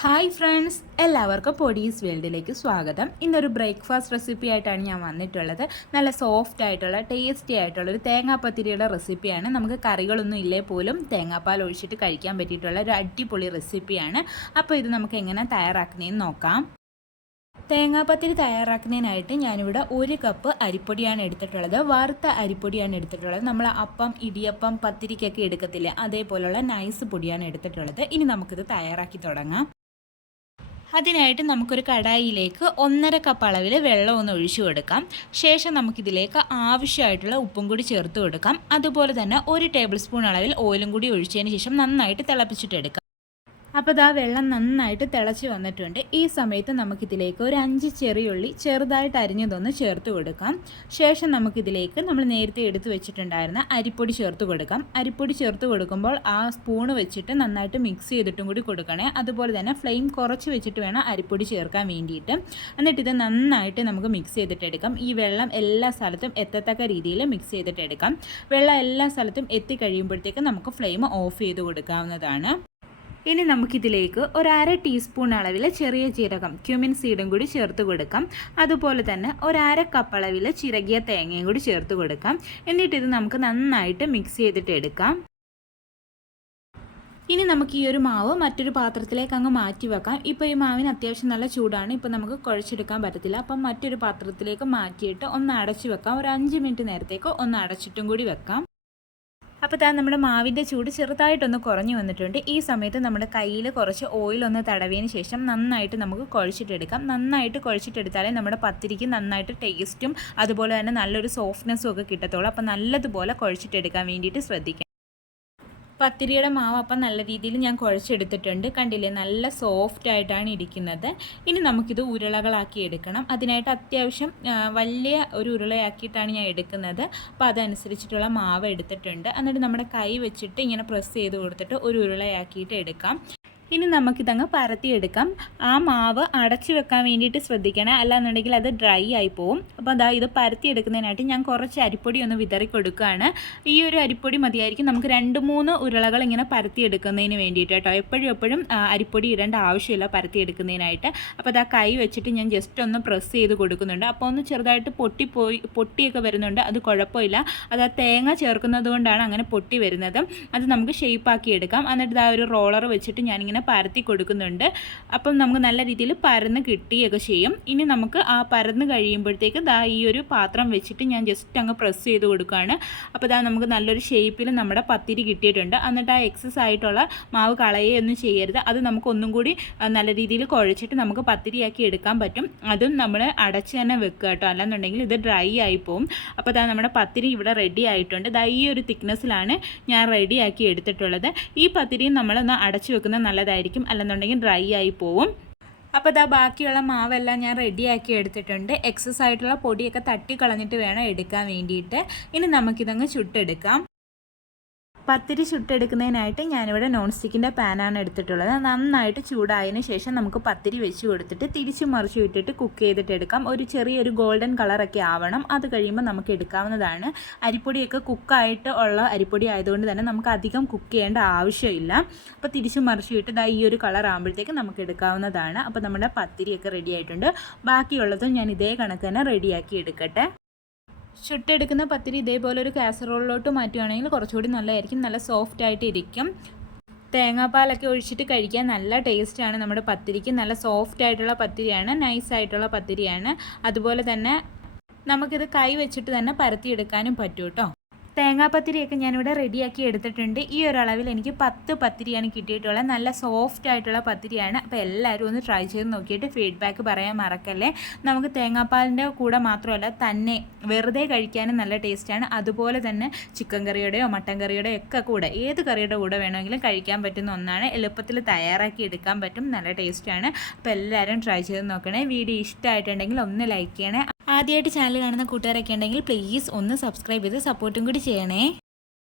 Hi friends, എല്ലാവർക്കും പൊടീസ് വേൾഡിലേക്ക് സ്വാഗതം. ഇന്നൊരു ബ്രേക്ക്ഫാസ്റ്റ് റെസിപ്പി ആയിട്ടാണ് ഞാൻ വന്നിട്ടുള്ളത്. നല്ല സോഫ്റ്റ് ആയിട്ടുള്ള ടേസ്റ്റി ആയിട്ടുള്ള ഒരു തേങ്ങാപ്പത്തിരിയുടെ റെസിപ്പിയാണ്. നമുക്ക് കറികളൊന്നും ഇല്ലേ പോലും തേങ്ങാപ്പാൽ ഒഴിച്ചിട്ട് കഴിക്കാൻ പറ്റിയിട്ടുള്ള ഒരു അടിപൊളി റെസിപ്പിയാണ്. അപ്പോൾ ഇത് നമുക്ക് എങ്ങനെ തയ്യാറാക്കുന്നതെന്ന് നോക്കാം. തേങ്ങാപ്പത്തിരി തയ്യാറാക്കുന്നതിനായിട്ട് ഞാനിവിടെ 1 കപ്പ് അരിപ്പൊടിയാണ് എടുത്തിട്ടുള്ളത്. വറുത്ത അരിപ്പൊടിയാണ് എടുത്തിട്ടുള്ളത്. നമ്മൾ അപ്പം, ഇടിയപ്പം, പത്തിരിക്കൊക്കെ എടുക്കത്തില്ലേ, അതേപോലുള്ള നൈസ് പൊടിയാണ് എടുത്തിട്ടുള്ളത്. ഇനി നമുക്കിത് തയ്യാറാക്കി തുടങ്ങാം. അതിനായിട്ട് നമുക്കൊരു കടായിലേക്ക് 1.5 കപ്പ് അളവിൽ വെള്ളം ഒന്ന് ഒഴിച്ചു കൊടുക്കാം. ശേഷം നമുക്കിതിലേക്ക് ആവശ്യമായിട്ടുള്ള ഉപ്പും കൂടി ചേർത്ത് കൊടുക്കാം. അതുപോലെ തന്നെ 1 ടേബിൾ സ്പൂൺ അളവിൽ ഓയിലും കൂടി ഒഴിച്ചതിന് ശേഷം നന്നായിട്ട് തിളപ്പിച്ചിട്ടെടുക്കാം. അപ്പോൾ ഇതാ വെള്ളം നന്നായിട്ട് തിളച്ച് വന്നിട്ടുണ്ട്. ഈ സമയത്ത് നമുക്കിതിലേക്ക് ഒരു 5 ചെറിയുള്ളി ചെറുതായിട്ട് അരിഞ്ഞതൊന്ന് ചേർത്ത് കൊടുക്കാം. ശേഷം നമുക്കിതിലേക്ക് നമ്മൾ നേരത്തെ എടുത്ത് വെച്ചിട്ടുണ്ടായിരുന്ന അരിപ്പൊടി ചേർത്ത് കൊടുക്കാം. അരിപ്പൊടി ചേർത്ത് കൊടുക്കുമ്പോൾ ആ സ്പൂണ് വെച്ചിട്ട് നന്നായിട്ട് മിക്സ് ചെയ്തിട്ടും കൂടി കൊടുക്കണേ. അതുപോലെ തന്നെ ഫ്ലെയിം കുറച്ച് വെച്ചിട്ട് വേണം അരിപ്പൊടി ചേർക്കാൻ വേണ്ടിയിട്ട്. എന്നിട്ട് ഇത് നന്നായിട്ട് നമുക്ക് മിക്സ് ചെയ്തിട്ടെടുക്കാം. ഈ വെള്ളം എല്ലാ സ്ഥലത്തും എത്തത്തക്ക രീതിയിൽ മിക്സ് ചെയ്തിട്ടെടുക്കാം. വെള്ളം എല്ലാ സ്ഥലത്തും എത്തിക്കഴിയുമ്പോഴത്തേക്ക് നമുക്ക് ഫ്ലെയിം ഓഫ് ചെയ്ത് കൊടുക്കാവുന്നതാണ്. ഇനി നമുക്കിതിലേക്ക് ഒരു 1/2 ടീസ്പൂൺ അളവിൽ ചെറിയ ജീരകം, ക്യുമിൻ സീഡും കൂടി ചേർത്ത് കൊടുക്കാം. അതുപോലെ തന്നെ ഒരു 1/2 കപ്പ് അളവിൽ ചിരകിയ തേങ്ങയും കൂടി ചേർത്ത് കൊടുക്കാം. എന്നിട്ട് ഇത് നമുക്ക് നന്നായിട്ട് മിക്സ് ചെയ്തിട്ട് എടുക്കാം. ഇനി നമുക്ക് ഈ ഒരു മാവ് മറ്റൊരു പാത്രത്തിലേക്ക് അങ്ങ് മാറ്റി വെക്കാം. ഇപ്പോൾ ഈ മാവിന് അത്യാവശ്യം നല്ല ചൂടാണ്. ഇപ്പോൾ നമുക്ക് കുഴച്ചെടുക്കാൻ പറ്റത്തില്ല. അപ്പം മറ്റൊരു പാത്രത്തിലേക്ക് മാറ്റിയിട്ട് ഒന്ന് അടച്ചു വെക്കാം. ഒരു 5 മിനിറ്റ് നേരത്തേക്ക് ഒന്ന് അടച്ചിട്ടും കൂടി വെക്കാം. അപ്പോൾ നമ്മുടെ മാവിൻ്റെ ചൂട് ചെറുതായിട്ടൊന്ന് കുറഞ്ഞു വന്നിട്ടുണ്ട്. ഈ സമയത്ത് നമ്മുടെ കയ്യിൽ കുറച്ച് ഓയിലൊന്ന് തടവിയതിന് ശേഷം നന്നായിട്ട് നമുക്ക് കുഴച്ചിട്ടെടുക്കാം. നന്നായിട്ട് കുഴച്ചിട്ടെടുത്താലേ നമ്മുടെ പത്തിരിക്ക് നന്നായിട്ട് ടേസ്റ്റും അതുപോലെ തന്നെ നല്ലൊരു സോഫ്റ്റ്നെസ്സും ഒക്കെ കിട്ടത്തുള്ളൂ. അപ്പോൾ നല്ലതുപോലെ കുഴച്ചിട്ടെടുക്കാൻ വേണ്ടിയിട്ട് ശ്രദ്ധിക്കാം. പത്തിരിയുടെ മാവ് അപ്പം നല്ല രീതിയിൽ ഞാൻ കുഴച്ചെടുത്തിട്ടുണ്ട്. കണ്ടില്ലേ, നല്ല സോഫ്റ്റ് ആയിട്ടാണ് ഇരിക്കുന്നത്. ഇനി നമുക്കിത് ഉരുളകളാക്കി എടുക്കണം. അതിനായിട്ട് അത്യാവശ്യം വലിയ ഒരു ഉരുളയാക്കിയിട്ടാണ് ഞാൻ എടുക്കുന്നത്. അപ്പോൾ അതനുസരിച്ചിട്ടുള്ള മാവ് എടുത്തിട്ടുണ്ട്. എന്നിട്ട് നമ്മുടെ കൈ വെച്ചിട്ട് ഇങ്ങനെ പ്രസ് ചെയ്ത് കൊടുത്തിട്ട് ഒരു ഉരുളയാക്കിയിട്ട് എടുക്കാം. ഇനി നമുക്കിതങ്ങ് പരത്തിയെടുക്കാം. ആ മാവ് അടച്ചു വെക്കാൻ വേണ്ടിയിട്ട് ശ്രദ്ധിക്കണം, അല്ലാന്നുണ്ടെങ്കിൽ അത് ഡ്രൈ ആയി പോവും. അപ്പോൾ അതാ ഇത് പരത്തിയെടുക്കുന്നതിനായിട്ട് ഞാൻ കുറച്ച് അരിപ്പൊടി ഒന്ന് വിതറി കൊടുക്കുകയാണ്. ഈ ഒരു അരിപ്പൊടി മതിയായിരിക്കും നമുക്ക് 2-3 ഉരുളകൾ ഇങ്ങനെ പരത്തിയെടുക്കുന്നതിന് വേണ്ടിയിട്ട് കേട്ടോ. എപ്പോഴും അരിപ്പൊടി ഇടേണ്ട ആവശ്യമില്ല പരത്തിയെടുക്കുന്നതിനായിട്ട്. അപ്പോൾ അതാ കൈ വെച്ചിട്ട് ഞാൻ ജസ്റ്റ് ഒന്ന് പ്രസ് ചെയ്ത് കൊടുക്കുന്നുണ്ട്. അപ്പോൾ ഒന്ന് ചെറുതായിട്ട് പൊട്ടിയൊക്കെ വരുന്നുണ്ട്. അത് കുഴപ്പമില്ല. അത് ആ തേങ്ങ ചേർക്കുന്നത് കൊണ്ടാണ് അങ്ങനെ പൊട്ടി വരുന്നത്. അത് നമുക്ക് ഷേപ്പാക്കി എടുക്കാം. എന്നിട്ട് ആ ഒരു റോളർ വെച്ചിട്ട് ഞാനിങ്ങനെ പരത്തി കൊടുക്കുന്നുണ്ട്. അപ്പം നമുക്ക് നല്ല രീതിയിൽ പരന്ന് കിട്ടുകയൊക്കെ ചെയ്യും. ഇനി നമുക്ക് ആ പരന്ന് കഴിയുമ്പോഴത്തേക്ക് ഈ ഒരു പാത്രം വെച്ചിട്ട് ഞാൻ ജസ്റ്റ് അങ്ങ് പ്രസ് ചെയ്ത് കൊടുക്കുകയാണ്. അപ്പോൾ നമുക്ക് നല്ലൊരു ഷേപ്പിൽ നമ്മുടെ പത്തിരി കിട്ടിയിട്ടുണ്ട്. എന്നിട്ട് ആ എക്സസ് ആയിട്ടുള്ള മാവ് കളയുകയൊന്നും ചെയ്യരുത്. അത് നമുക്ക് ഒന്നും കൂടി നല്ല രീതിയിൽ കുഴച്ചിട്ട് നമുക്ക് പത്തിരിയാക്കി എടുക്കാൻ പറ്റും. അതും നമ്മൾ അടച്ച് തന്നെ വെക്കുക കേട്ടോ, അല്ലെന്നുണ്ടെങ്കിൽ ഇത് ഡ്രൈ ആയി പോവും. അപ്പോൾ നമ്മുടെ പത്തിരി ഇവിടെ റെഡി ആയിട്ടുണ്ട്. ഈ ഒരു തിക്നെസ്സിലാണ് ഞാൻ റെഡിയാക്കി എടുത്തിട്ടുള്ളത്. ഈ പത്തിരിയും നമ്മളൊന്ന് അടച്ചു വെക്കുന്നത് നല്ലതായിരിക്കും, അല്ലെന്നുണ്ടെങ്കിൽ ഡ്രൈ ആയി പോവും. അപ്പോൾ ബാക്കിയുള്ള മാവെല്ലാം ഞാൻ റെഡിയാക്കി എടുത്തിട്ടുണ്ട്. എക്സസ് ആയിട്ടുള്ള പൊടിയൊക്കെ തട്ടി കളഞ്ഞിട്ട് വേണം എടുക്കാൻ വേണ്ടിയിട്ട്. ഇനി നമുക്കിതങ്ങ് ചുട്ടെടുക്കാം. പത്തിരി ചുട്ടെടുക്കുന്നതിനായിട്ട് ഞാനിവിടെ നോൺ സ്റ്റിക്കിൻ്റെ പാനാണ് എടുത്തിട്ടുള്ളത്. നന്നായിട്ട് ചൂടായതിന് ശേഷം നമുക്ക് പത്തിരി വെച്ച് കൊടുത്തിട്ട് തിരിച്ച് മറിച്ച് ഇട്ടിട്ട് കുക്ക് ചെയ്തിട്ടെടുക്കാം. ഒരു ചെറിയൊരു ഗോൾഡൻ കളറൊക്കെ ആവണം. അത് കഴിയുമ്പോൾ നമുക്ക് എടുക്കാവുന്നതാണ്. അരിപ്പൊടിയൊക്കെ കുക്കായിട്ട് ഉള്ള അരിപ്പൊടി ആയതുകൊണ്ട് തന്നെ നമുക്ക് അധികം കുക്ക് ചെയ്യേണ്ട ആവശ്യമില്ല. അപ്പോൾ തിരിച്ച് മറിച്ച് ഇട്ട് ഈ ഒരു കളർ ആകുമ്പോഴത്തേക്ക് നമുക്ക് എടുക്കാവുന്നതാണ്. അപ്പോൾ നമ്മുടെ പത്തിരിയൊക്കെ റെഡി ആയിട്ടുണ്ട്. ബാക്കിയുള്ളതും ഞാൻ ഇതേ കണക്ക് തന്നെ റെഡിയാക്കി എടുക്കട്ടെ. ചുട്ടെടുക്കുന്ന പത്തിരി ഇതേപോലെ ഒരു കാസറോളിലോട്ട് മാറ്റുകയാണെങ്കിൽ കുറച്ചുകൂടി നല്ലതായിരിക്കും. നല്ല സോഫ്റ്റ് ആയിട്ട് ഇരിക്കും. തേങ്ങാപ്പാലൊക്കെ ഒഴിച്ചിട്ട് കഴിക്കാൻ നല്ല ടേസ്റ്റാണ് നമ്മുടെ പത്തിരിക്ക്. നല്ല സോഫ്റ്റ് ആയിട്ടുള്ള പത്തിരിയാണ്, നൈസായിട്ടുള്ള പത്തിരിയാണ്. അതുപോലെ തന്നെ നമുക്കിത് കൈ വെച്ചിട്ട് തന്നെ പരത്തിയെടുക്കാനും പറ്റും കേട്ടോ. തേങ്ങാപ്പത്തിരിയൊക്കെ ഞാനിവിടെ റെഡിയാക്കി എടുത്തിട്ടുണ്ട്. ഈ ഒരു അളവിൽ എനിക്ക് 10 പത്തിരിയാണ് കിട്ടിയിട്ടുള്ളത്. നല്ല സോഫ്റ്റ് ആയിട്ടുള്ള പത്തിരിയാണ്. അപ്പോൾ എല്ലാവരും ഒന്ന് ട്രൈ ചെയ്ത് നോക്കിയിട്ട് ഫീഡ്ബാക്ക് പറയാൻ മറക്കല്ലേ. നമുക്ക് തേങ്ങാപ്പാലിൻ്റെ കൂടെ മാത്രമല്ല, തന്നെ വെറുതെ കഴിക്കാനും നല്ല ടേസ്റ്റാണ്. അതുപോലെ തന്നെ ചിക്കൻ കറിയുടെയോ മട്ടൻ കറിയുടെയോ ഒക്കെ കൂടെ, ഏത് കറിയുടെ കൂടെ വേണമെങ്കിലും കഴിക്കാൻ പറ്റുന്ന ഒന്നാണ്. എളുപ്പത്തിൽ തയ്യാറാക്കി എടുക്കാൻ പറ്റും. നല്ല ടേസ്റ്റാണ്. അപ്പോൾ എല്ലാവരും ട്രൈ ചെയ്ത് നോക്കണേ. വീഡിയോ ഇഷ്ടമായിട്ടുണ്ടെങ്കിൽ ഒന്ന് ലൈക്ക് ചെയ്യണേ. ആദ്യമായിട്ട് ചാനൽ കാണുന്ന കൂട്ടുകാരൊക്കെ ഉണ്ടെങ്കിൽ പ്ലീസ് ഒന്ന് സബ്സ്ക്രൈബ് ചെയ്ത് സപ്പോർട്ടും കൂടി ചെയ്യണേ.